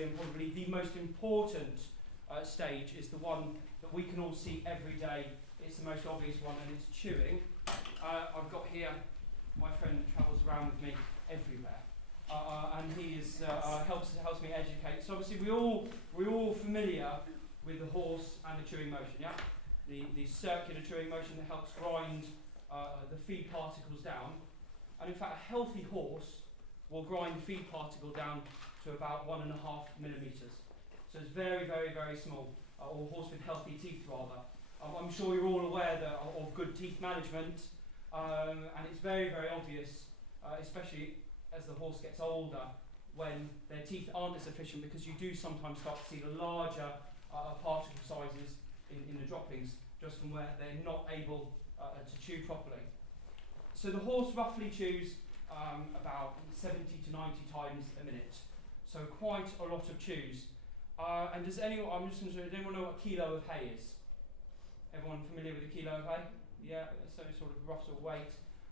arguably and probably the most important stage is the one that we can all see every day. It's the most obvious one, and it's chewing. I've got here my friend that travels around with me everywhere, and he helps me educate. So obviously we're all familiar with the horse and the chewing motion, yeah? The circular chewing motion that helps grind the feed particles down. And in fact, a healthy horse will grind the feed particle down to about 1.5 millimetres. So it's very, very, very small, or a horse with healthy teeth rather. I'm sure you're all aware of good teeth management, and it's very, very obvious, especially as the horse gets older, when their teeth aren't as efficient, because you do sometimes start to see the larger particle sizes in the droppings, just from where they're not able to chew properly. So the horse roughly chews about 70 to 90 times a minute, so quite a lot of chews. And does anyone, does anyone know what a kilo of hay is? Everyone familiar with a kilo of hay? Yeah, so sort of rough sort of weight.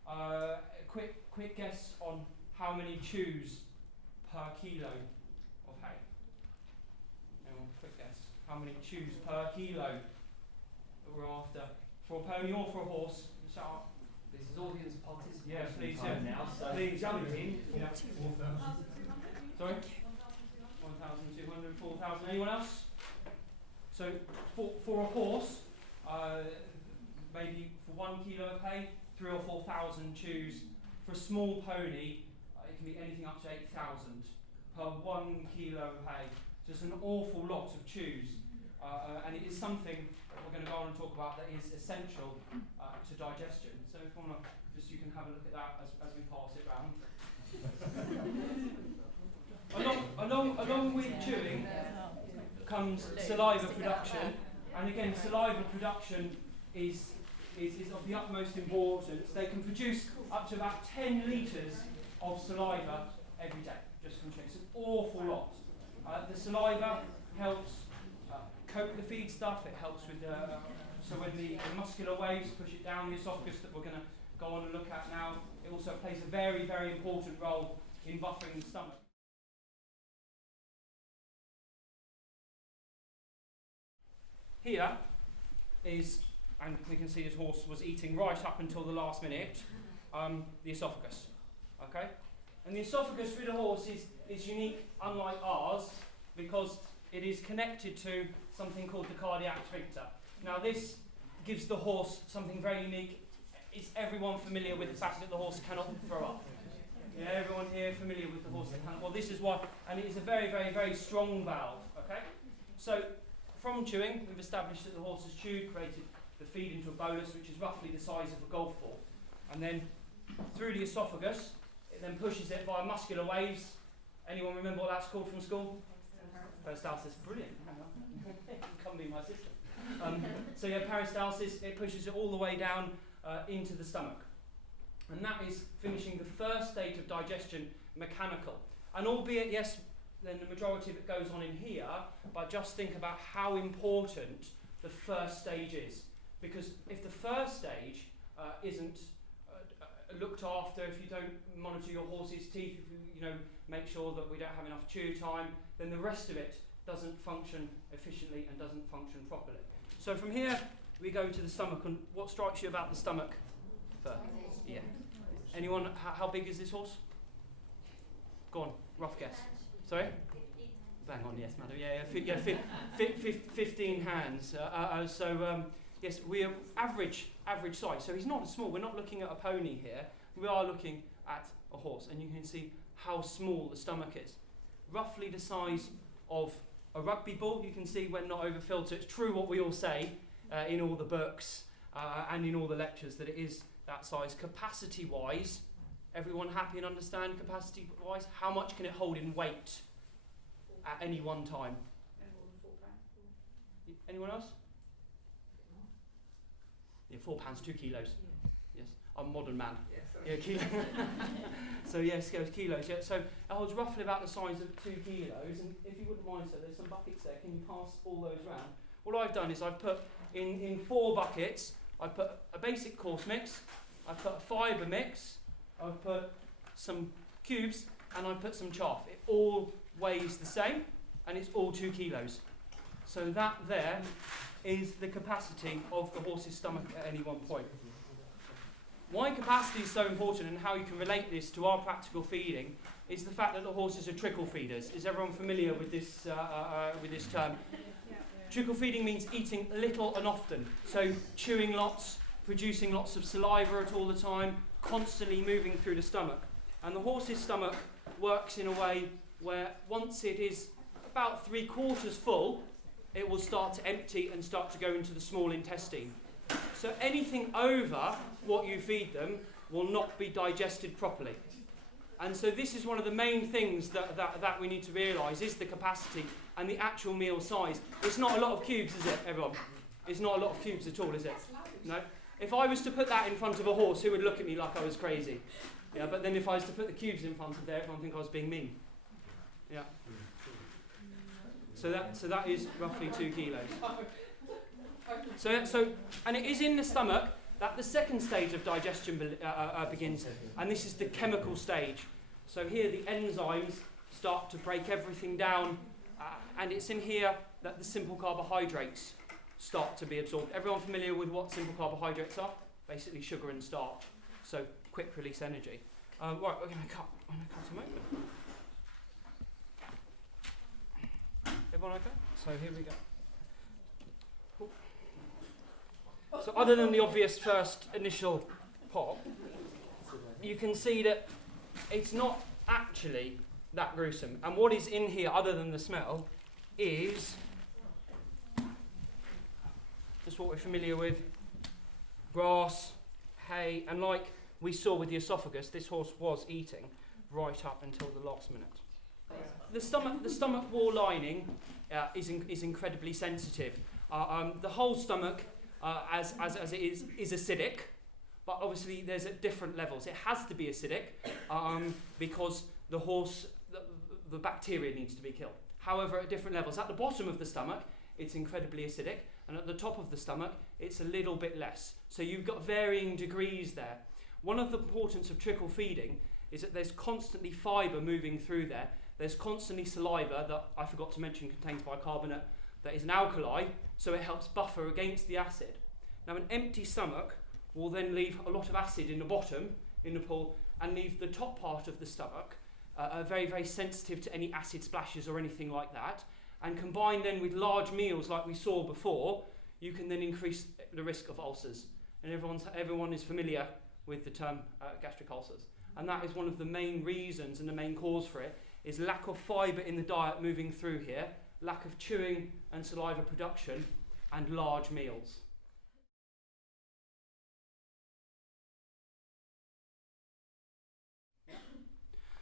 A quick guess on how many chews per kilo of hay? Anyone, quick guess. How many chews per kilo that we're after? For a pony or for a horse? So, this is audience participation. Yeah, please. Now, so please jump in. Yeah. 4,000. Sorry? 1,200, 4,000. Anyone else? So for a horse, maybe for 1 kilo of hay, 3,000 or 4,000 chews. For a small pony, it can be anything up to 8,000 per 1 kilo of hay. Just an awful lot of chews, and it is something that we're going to go on and talk about that is essential to digestion. So if you can have a look at that as we pass it round. Along with chewing comes saliva production, and again, saliva production is of the utmost importance. They can produce up to about 10 litres of saliva every day, just from chewing. It's an awful lot. The saliva helps coat the feed stuff. It helps with so when the muscular waves push it down the esophagus that we're going to go on and look at now. It also plays a very, very important role in buffering the stomach. Here is, and we can see his horse was eating right up until the last minute, the esophagus. Okay? And the esophagus with a horse is unique, unlike ours, because it is connected to something called the cardiac sphincter. Now this gives the horse something very unique. Is everyone familiar with the fact that the horse cannot throw up? Yeah, everyone here familiar with the horse that cannot? Well, this is why, and it is a very, very, very strong valve. Okay? So, from chewing, we've established that the horse has chewed, created the feed into a bolus, which is roughly the size of a golf ball. And then, through the esophagus, it then pushes it via muscular waves. Anyone remember what that's called from school? Peristalsis. Brilliant. Come be my sister. So yeah, peristalsis, it pushes it all the way down into the stomach. And that is finishing the first stage of digestion mechanical. And albeit, yes, then the majority of it goes on in here, but just think about how important the first stage is. Because if the first stage isn't looked after, if you don't monitor your horse's teeth, if you make sure that we don't have enough chew time, then the rest of it doesn't function efficiently and doesn't function properly. So from here we go to the stomach, and what strikes you about the stomach first? Yeah. Anyone? How big is this horse? Go on, rough guess. Sorry? Bang on, yes, madam. Yeah, 15 hands. Yes, we are average size. So he's not small. We're not looking at a pony here. We are looking at a horse, and you can see how small the stomach is. Roughly the size of a rugby ball. You can see when not over filter. It's true what we all say in all the books and in all the lectures, that it is that size. Capacity-wise, everyone happy and understand capacity-wise? How much can it hold in weight at any one time? Anyone else? Yeah, 4 pounds, 2 kilos. Yes, I'm a modern man. Yeah, kilo. So yes, goes kilos. Yeah, so it holds roughly about the size of 2 kilos. And if you wouldn't mind, sir, there's some buckets there. Can you pass all those round? What I've done is I've put in 4 buckets. I've put a basic coarse mix. I've put a fibre mix. I've put some cubes, and I've put some chaff. It all weighs the same, and it's all 2 kilos. So that there is the capacity of the horse's stomach at any one point. Why capacity is so important and how you can relate this to our practical feeding is the fact that the horses are trickle feeders. Is everyone familiar with this term? Trickle feeding means eating little and often. So chewing lots, producing lots of saliva at all the time, constantly moving through the stomach. And the horse's stomach works in a way where once it is about 3/4 full, it will start to empty and start to go into the small intestine. So anything over what you feed them will not be digested properly. And so this is one of the main things that we need to realise is the capacity and the actual meal size. It's not a lot of cubes, is it, everyone? It's not a lot of cubes at all, is it? No? If I was to put that in front of a horse, who would look at me like I was crazy? Yeah, but then if I was to put the cubes in front of there, everyone would think I was being mean. Yeah. So that is roughly 2 kilos. So and it is in the stomach that the second stage of digestion begins, and this is the chemical stage. So here the enzymes start to break everything down, and it's in here that the simple carbohydrates start to be absorbed. Everyone familiar with what simple carbohydrates are? Basically sugar and starch. So quick release energy. Right, we're going to cut them open. Everyone okay? So here we go. Cool. So other than the obvious first initial pop, you can see that it's not actually that gruesome. And what is in here, other than the smell, is just what we're familiar with: grass, hay, and like we saw with the esophagus, this horse was eating right up until the last minute. The stomach wall lining is incredibly sensitive. The whole stomach, as it is acidic, but obviously there's at different levels. It has to be acidic because the horse, the bacteria needs to be killed. However, at different levels, at the bottom of the stomach, it's incredibly acidic, and at the top of the stomach, it's a little bit less. So you've got varying degrees there. One of the importance of trickle feeding is that there's constantly fibre moving through there. There's constantly saliva that I forgot to mention contains bicarbonate that is an alkali, so it helps buffer against the acid. Now an empty stomach will then leave a lot of acid in the bottom, in the pool, and leave the top part of the stomach very, very sensitive to any acid splashes or anything like that. And combined then with large meals like we saw before, you can then increase the risk of ulcers. And everyone is familiar with the term gastric ulcers. And that is one of the main reasons and the main cause for it is lack of fibre in the diet moving through here, lack of chewing and saliva production, and large meals.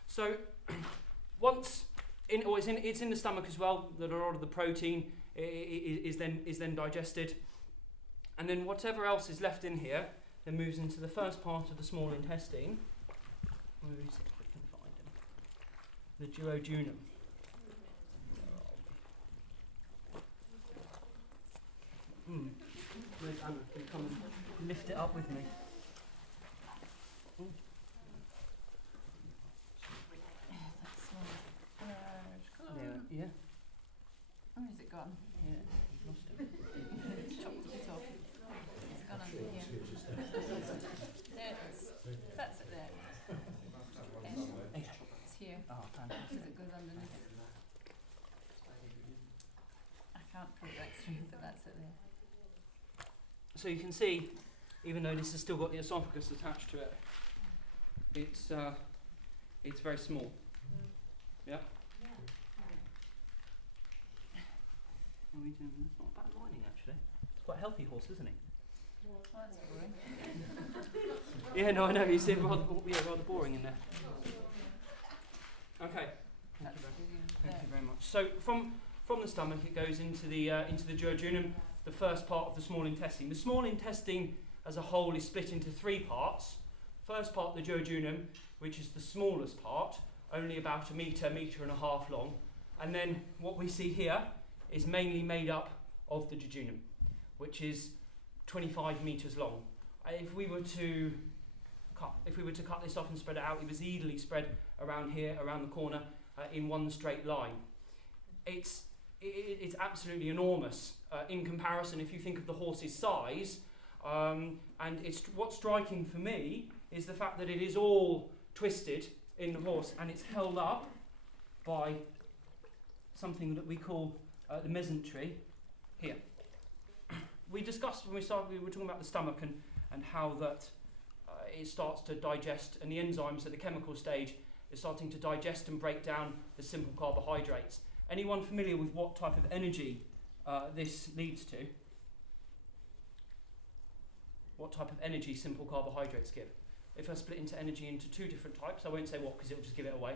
So once it's in the stomach as well that a lot of the protein is then digested, and then whatever else is left in here then moves into the first part of the small intestine. Where is it? We can find him. The duodenum. Where's Anna? Can you come and lift it up with me? Yeah. Oh, is it gone? Yeah. Lost it. Chopped it off. It's gone under here. There it is. That's it there. Okay. It's here. Oh, fantastic. Because it goes underneath. I can't put that through, but that's it there. So you can see, even though this has still got the esophagus attached to it, it's very small. Yeah. That's not a bad lining actually. It's quite a healthy horse, isn't he? Oh, that's boring. Yeah, no, I know. You seem rather boring in there. Okay. Thank you very much. So from the stomach, it goes into the duodenum, the first part of the small intestine. The small intestine as a whole is split into 3 parts. First part, the duodenum, which is the smallest part, only about a metre and a half long. And then what we see here is mainly made up of the jejunum, which is 25 metres long. If we were to cut this off and spread it out, it was easily spread around here, around the corner, in one straight line. it's absolutely enormous in comparison if you think of the horse's size. And what's striking for me is the fact that it is all twisted in the horse and it's held up by something that we call the mesentery here. We discussed when we were talking about the stomach and how that it starts to digest, and the enzymes at the chemical stage is starting to digest and break down the simple carbohydrates. Anyone familiar with what type of energy this leads to? What type of energy simple carbohydrates give? If I split into energy into two different types, I won't say what because it will just give it away.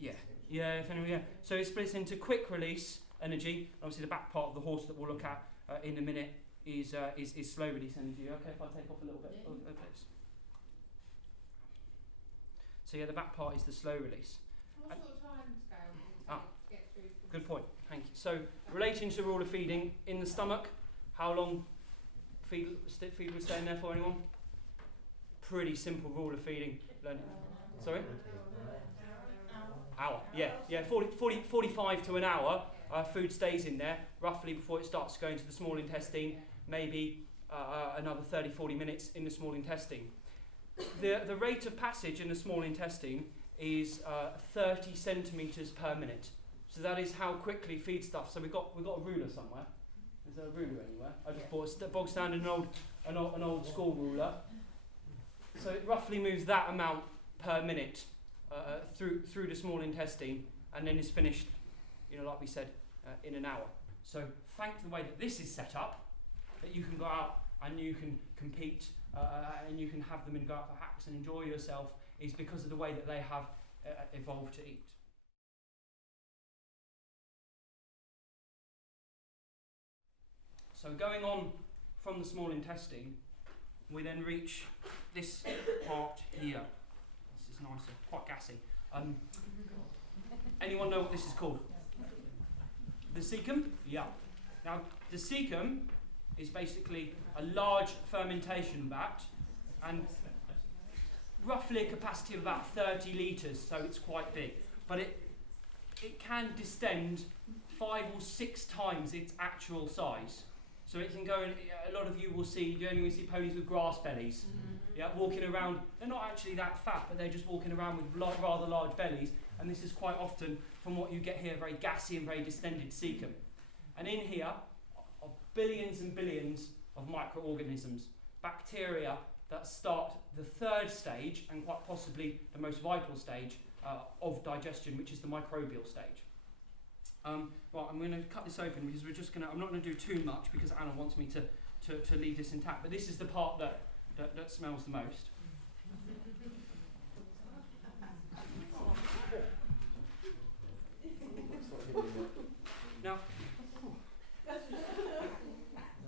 Yeah. So it splits into quick release energy. Obviously, the back part of the horse that we'll look at in a minute is slow release energy. Okay, if I take off a little bit of this. So yeah, the back part is the slow release. What sort of time scale will it take to get through? Good point, thank you. So relating to the rule of feeding, in the stomach, how long feed would stay in there for, anyone? Pretty simple rule of feeding. Sorry? Hour. Yeah, 45 to an hour. Food stays in there roughly before it starts to go into the small intestine, maybe another 30-40 minutes in the small intestine. The rate of passage in the small intestine is 30 centimetres per minute. So that is how quickly feed stuff. So we've got a ruler somewhere. Is there a ruler anywhere? I just bought a bog standard an old school ruler. So it roughly moves that amount per minute through the small intestine, and then is finished, like we said, in an hour. So thank the way that this is set up, that you can go out and you can compete and you can have them and go out for hacks and enjoy yourself, is because of the way that they have evolved to eat. So going on from the small intestine, we then reach this part here. This is nicer, quite gassy. Anyone know what this is called? The cecum? Yeah. Now, the cecum is basically a large fermentation vat, and roughly a capacity of about 30 litres, so it's quite big. But it can distend 5 or 6 times its actual size. So it can go, and a lot of you will see, you only see ponies with grass bellies, walking around. They're not actually that fat, but they're just walking around with rather large bellies. And this is quite often, from what you get here, very gassy and very distended cecum. And in here are billions and billions of microorganisms, bacteria that start the third stage, and quite possibly the most vital stage of digestion, which is the microbial stage. Right, I'm going to cut this open because I'm not going to do too much because Anna wants me to leave this intact. But this is the part that smells the most. Now,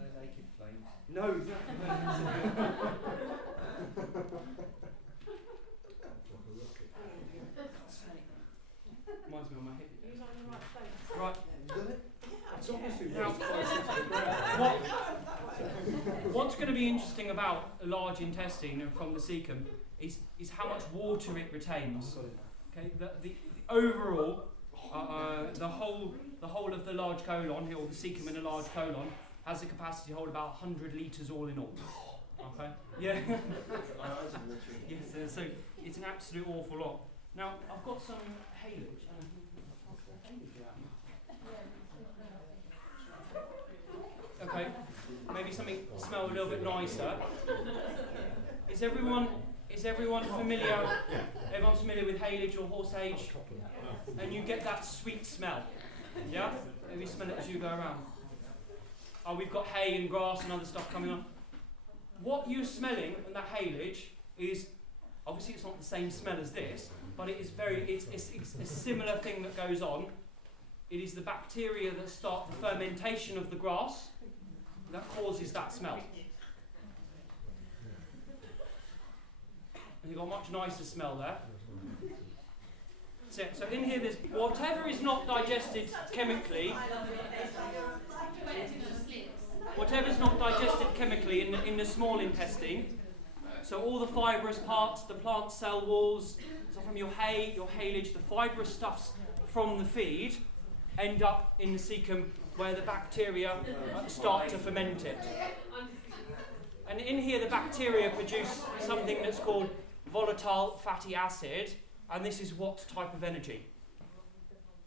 No naked flames. no, exactly. Reminds me of my hip. Use on the right place. Right. You done it? It's obviously Now, what's going to be interesting about a large intestine and from the cecum is how much water it retains. Okay, the overall, the whole of the large colon, or the cecum in a large colon, has a capacity to hold about 100 litres all in all. Okay. Yeah. Yes. So it's an absolute awful lot. Now I've got some haylage. Okay, maybe something smell a little bit nicer. Is everyone familiar? Everyone's familiar with haylage or horseage? And you get that sweet smell. Yeah? Maybe smell it as you go around. Oh, we've got hay and grass and other stuff coming on. What you're smelling in that haylage is, obviously it's not the same smell as this, but it's a similar thing that goes on. It is the bacteria that start the fermentation of the grass that causes that smell. And you've got a much nicer smell there. So in here there's whatever is not digested chemically, whatever's not digested chemically in the small intestine, so all the fibrous parts, the plant cell walls, so from your hay, your haylage, the fibrous stuffs from the feed, end up in the cecum where the bacteria start to ferment it. And in here the bacteria produce something that's called volatile fatty acid, and this is what type of energy?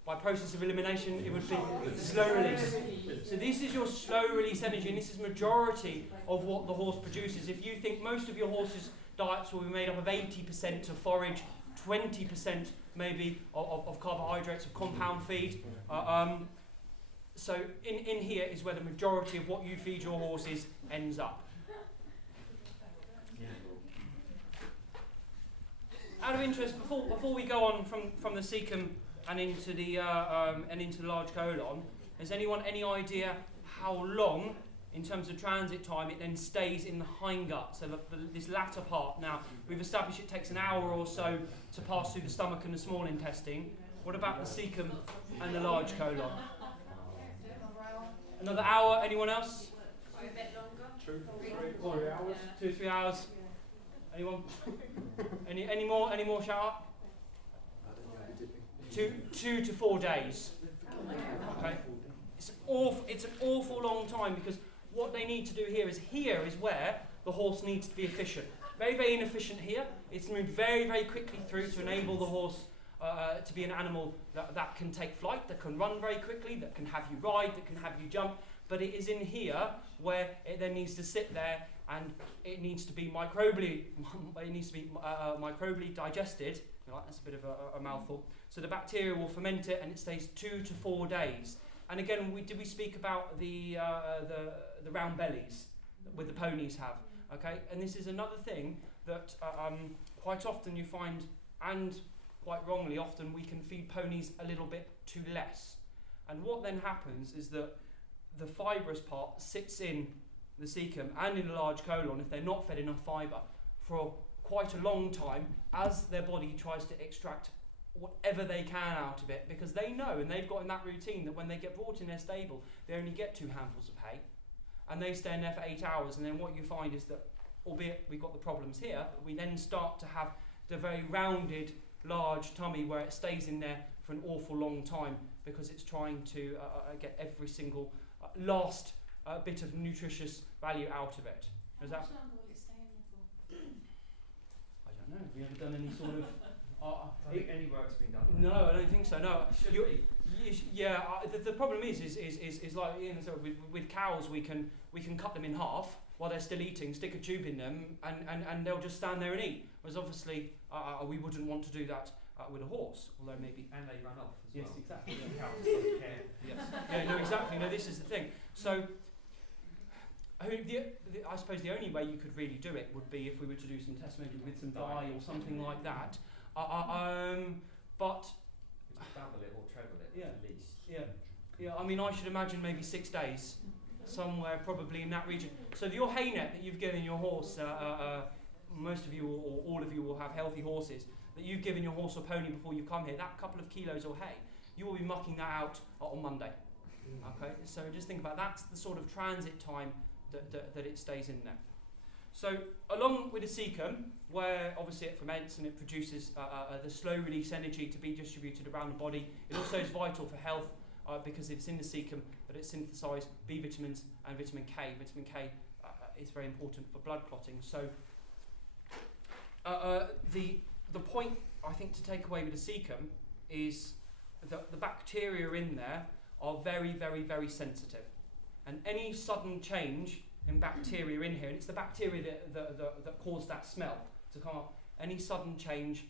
By process of elimination, it would be slow release. So this is your slow release energy, and this is majority of what the horse produces. If you think most of your horse's diets will be made up of 80% of forage, 20% maybe of carbohydrates, of compound feed. So in here is where the majority of what you feed your horses ends up. Out of interest, before we go on from the cecum and into the large colon, has anyone any idea how long, in terms of transit time, it then stays in the hindgut? So this latter part. Now we've established it takes an hour or so to pass through the stomach and the small intestine. What about the cecum and the large colon? Another hour. Anyone else? A bit longer. 3 hours. 2 or 3 hours. Anyone? any more? Shout out. 2 to 4 days. Okay. It's an awful long time, because what they need to do here is where the horse needs to be efficient. Very, very inefficient here. It's moved very, very quickly through to enable the horse to be an animal that can take flight, that can run very quickly, that can have you ride, that can have you jump. But it is in here where it then needs to sit there, and it needs to be microbially digested. That's a bit of a mouthful. So the bacteria will ferment it, and it stays 2 to 4 days. And again, we speak about the round bellies that the ponies have? Okay, and this is another thing that quite often you find, and quite wrongly often, we can feed ponies a little bit too less. And what then happens is that the fibrous part sits in the cecum and in the large colon, if they're not fed enough fibre, for quite a long time, as their body tries to extract whatever they can out of it, because they know, and they've got in that routine, that when they get brought in their stable, they only get 2 handfuls of hay, and they stay in there for 8 hours. And then what you find is that, albeit we've got the problems here, but we then start to have the very rounded, large tummy where it stays in there for an awful long time, because it's trying to get every single last bit of nutritious value out of it. How much longer will it stay in there for? I don't know. Have we ever done any sort of? I think any work's been done. No, I don't think so. No. The problem is like Ian said, with cows, we can cut them in half while they're still eating, stick a tube in them, and they'll just stand there and eat. Whereas obviously we wouldn't want to do that with a horse, although maybe. And they run off as Yes, well. exactly. The cows don't care. Yes. Yeah, no, exactly. No, this is the thing. So, I suppose the only way you could really do it would be if we were to do some tests, maybe with some dye or something like that. But Double it or treble it, Yeah. at least. yeah, I mean, I should imagine maybe 6 days, somewhere probably in that region. So your hay net that you've given your horse, most of you or all of you will have healthy horses, that you've given your horse or pony before you come here, that couple of kilos of hay, you will be mucking that out on Monday. Okay, so just think about that's the sort of transit time that it stays in there. So along with the cecum, where obviously it ferments and it produces the slow release energy to be distributed around the body, it also is vital for health because it's in the cecum that it synthesizes B vitamins and vitamin K. Vitamin K is very important for blood clotting. So the point I think to take away with the cecum is that the bacteria in there are very, very, very sensitive, and any sudden change in bacteria in here, and it's the bacteria that cause that smell to come up, any sudden change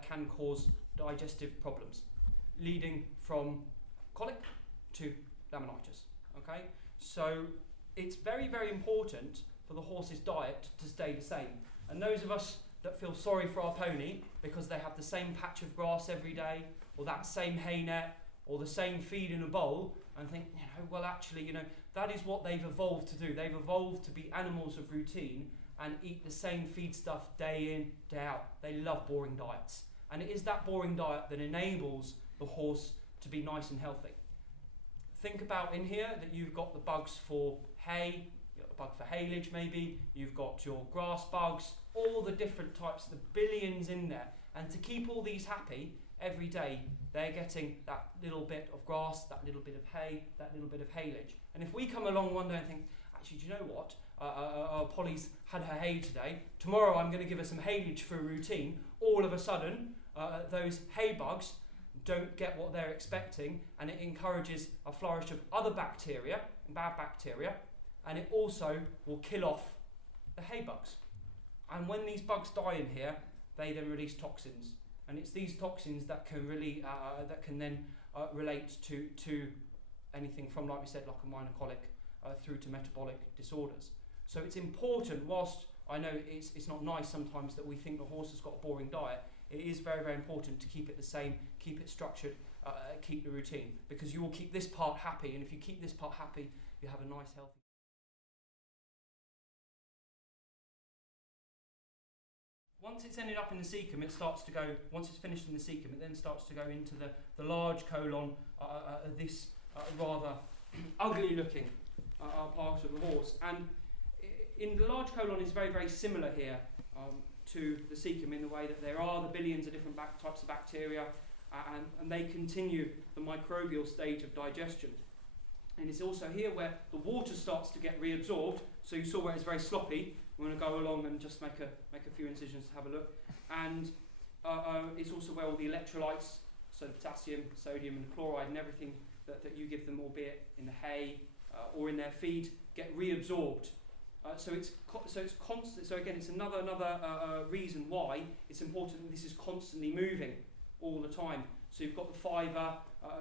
can cause digestive problems, leading from colic to laminitis. Okay, so it's very, very important for the horse's diet to stay the same. And those of us that feel sorry for our pony because they have the same patch of grass every day, or that same hay net, or the same feed in a bowl, and think, well, actually, that is what they've evolved to do. They've evolved to be animals of routine and eat the same feed stuff day in, day out. They love boring diets. And it is that boring diet that enables the horse to be nice and healthy. Think about in here that you've got the bugs for hay, you've got the bug for haylage maybe, you've got your grass bugs, all the different types, the billions in there. And to keep all these happy, every day they're getting that little bit of grass, that little bit of hay, that little bit of haylage. And if we come along one day and think, actually, do you know what? Polly's had her hay today. Tomorrow I'm going to give her some haylage for a routine. All of a sudden, those hay bugs don't get what they're expecting, and it encourages a flourish of other bacteria, bad bacteria, and it also will kill off the hay bugs. And when these bugs die in here, they then release toxins, and it's these toxins that can really relate to anything from, like we said, like a minor colic through to metabolic disorders. So it's important, whilst I know it's not nice sometimes that we think the horse has got a boring diet, it is very, very important to keep it the same, keep it structured, keep the routine, because you will keep this part happy, and if you keep this part happy, you have a nice, healthy. Once it's ended up in the cecum, it starts to go, once it's finished in the cecum, it then starts to go into the large colon, this rather ugly looking part of the horse. And in the large colon is very, very similar here to the cecum in the way that there are the billions of different types of bacteria, and they continue the microbial stage of digestion. And it's also here where the water starts to get reabsorbed. So you saw where it's very sloppy. We're going to go along and just make a few incisions to have a look. And it's also where all the electrolytes, so the potassium, sodium and the chloride and everything that you give them, albeit in the hay or in their feed, get reabsorbed. So it's constant. So again, it's another reason why it's important that this is constantly moving all the time. So you've got the fibre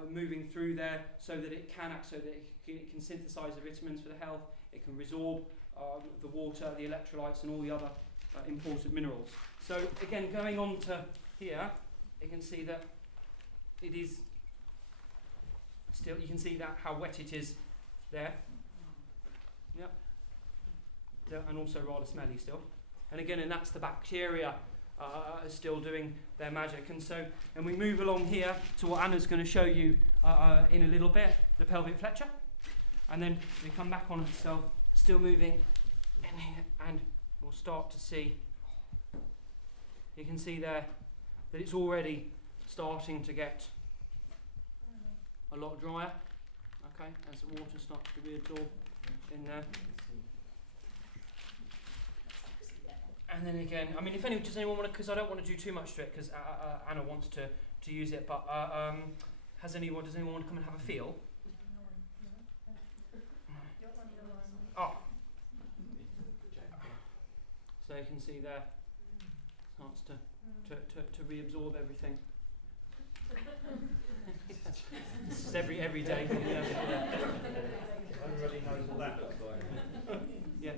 moving through there, so that it can act, so that it can synthesise the vitamins for the health. It can resorb the water, the electrolytes, and all the other important minerals. So again, going on to here, you can see that it is still. You can see that how wet it is there. Yep. And also rather smelly still. And again, and that's the bacteria still doing their magic. And we move along here to what Anna's going to show you in a little bit, the pelvic flexure. And then we come back on itself, still moving in here, and we'll start to see, you can see there that it's already starting to get a lot drier, okay, as the water starts to reabsorb in there. And then again, I mean, if anyone, does anyone want to, because I don't want to do too much to it, because Anna wants to use it, but does anyone want to come and have a feel? Oh. So you can see there, starts to reabsorb everything. This is every day. Everybody knows what that looks like. Yeah.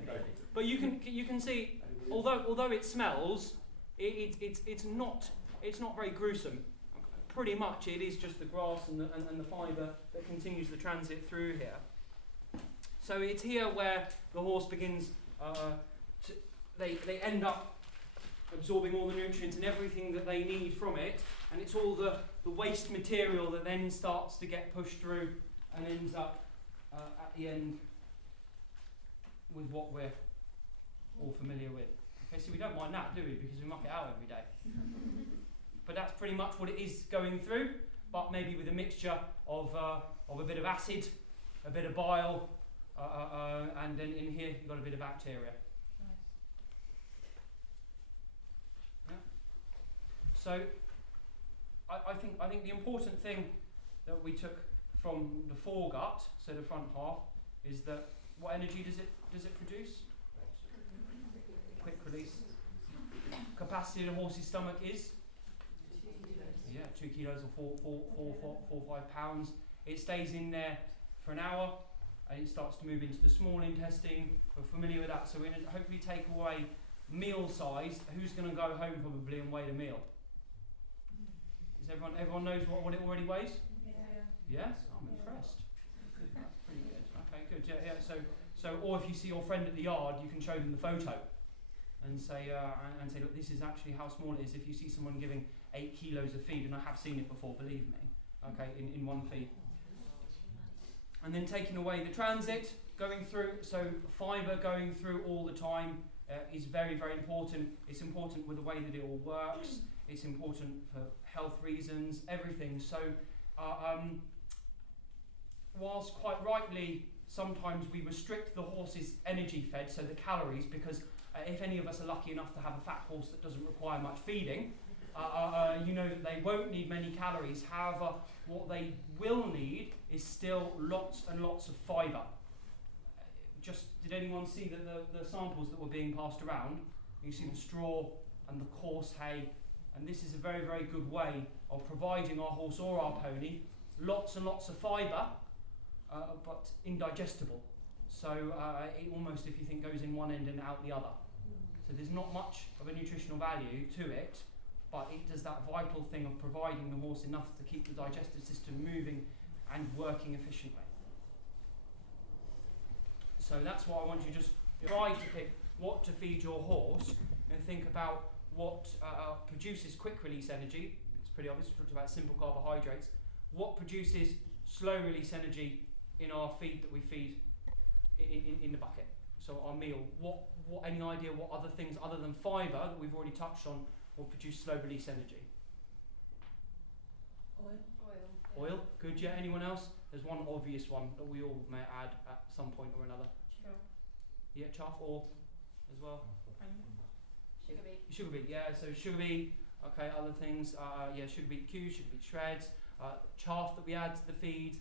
But you can see, although it smells, it's not very gruesome. Pretty much, it is just the grass and the fibre that continues the transit through here. So it's here where the horse begins. They end up absorbing all the nutrients and everything that they need from it, and it's all the waste material that then starts to get pushed through and ends up at the end with what we're all familiar with. Okay, so we don't mind that, do we? Because we muck it out every day. But that's pretty much what it is going through, but maybe with a mixture of a bit of acid, a bit of bile, and then in here you've got a bit of bacteria. Yeah. So I think the important thing that we took from the foregut, so the front half, is that what energy does it produce? Quick release. Capacity of the horse's stomach is 2 kilos or 4-5 pounds. It stays in there for an hour, and it starts to move into the small intestine. We're familiar with that, so we're going to hopefully take away meal size. Who's going to go home probably and weigh the meal? Is everyone knows what it already weighs? Yeah? I'm impressed. That's pretty good. Okay, good. Yeah. So, or if you see your friend at the yard, you can show them the photo and say, look, this is actually how small it is. If you see someone giving 8 kilos of feed, and I have seen it before, believe me, okay, in one feed. And then taking away the transit, going through, so fibre going through all the time, is very, very important. It's important with the way that it all works. It's important for health reasons, everything. So, whilst quite rightly, sometimes we restrict the horse's energy fed, so the calories, because if any of us are lucky enough to have a fat horse that doesn't require much feeding, you know that they won't need many calories. However, what they will need is still lots and lots of fibre. Did anyone see the samples that were being passed around? You see the straw and the coarse hay, and this is a very, very good way of providing our horse or our pony lots and lots of fibre, but indigestible. So it almost, if you think, goes in one end and out the other. So there's not much of a nutritional value to it, but it does that vital thing of providing the horse enough to keep the digestive system moving and working efficiently. So that's why I want you to just try to pick what to feed your horse and think about what produces quick release energy. It's pretty obvious, we talked about simple carbohydrates. What produces slow release energy in our feed that we feed in the bucket? So our meal. What any idea what other things other than fibre that we've already touched on will produce slow release energy? Oil, good, yeah. Anyone else? There's one obvious one that we all may add at some point or another. Yeah, chaff, or as well. Sugar beet, yeah. So sugar beet. Okay, other things. Yeah, sugar beet cubes, sugar beet shreds, chaff that we add to the feed,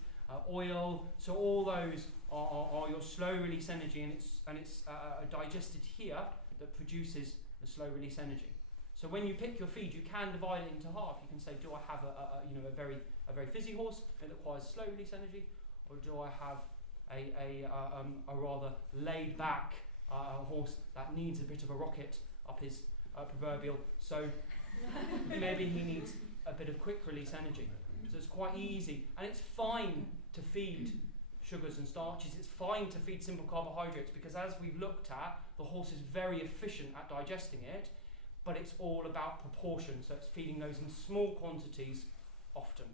oil. So all those are your slow release energy, and it's digested here that produces the slow release energy. So when you pick your feed, you can divide it into half. You can say, do I have a very fizzy horse that requires slow release energy, or do I have a rather laid back horse that needs a bit of a rocket up his proverbial? So maybe he needs a bit of quick release energy. So it's quite easy, and it's fine to feed sugars and starches. It's fine to feed simple carbohydrates, because as we've looked at, the horse is very efficient at digesting it, but it's all about proportion. So it's feeding those in small quantities often.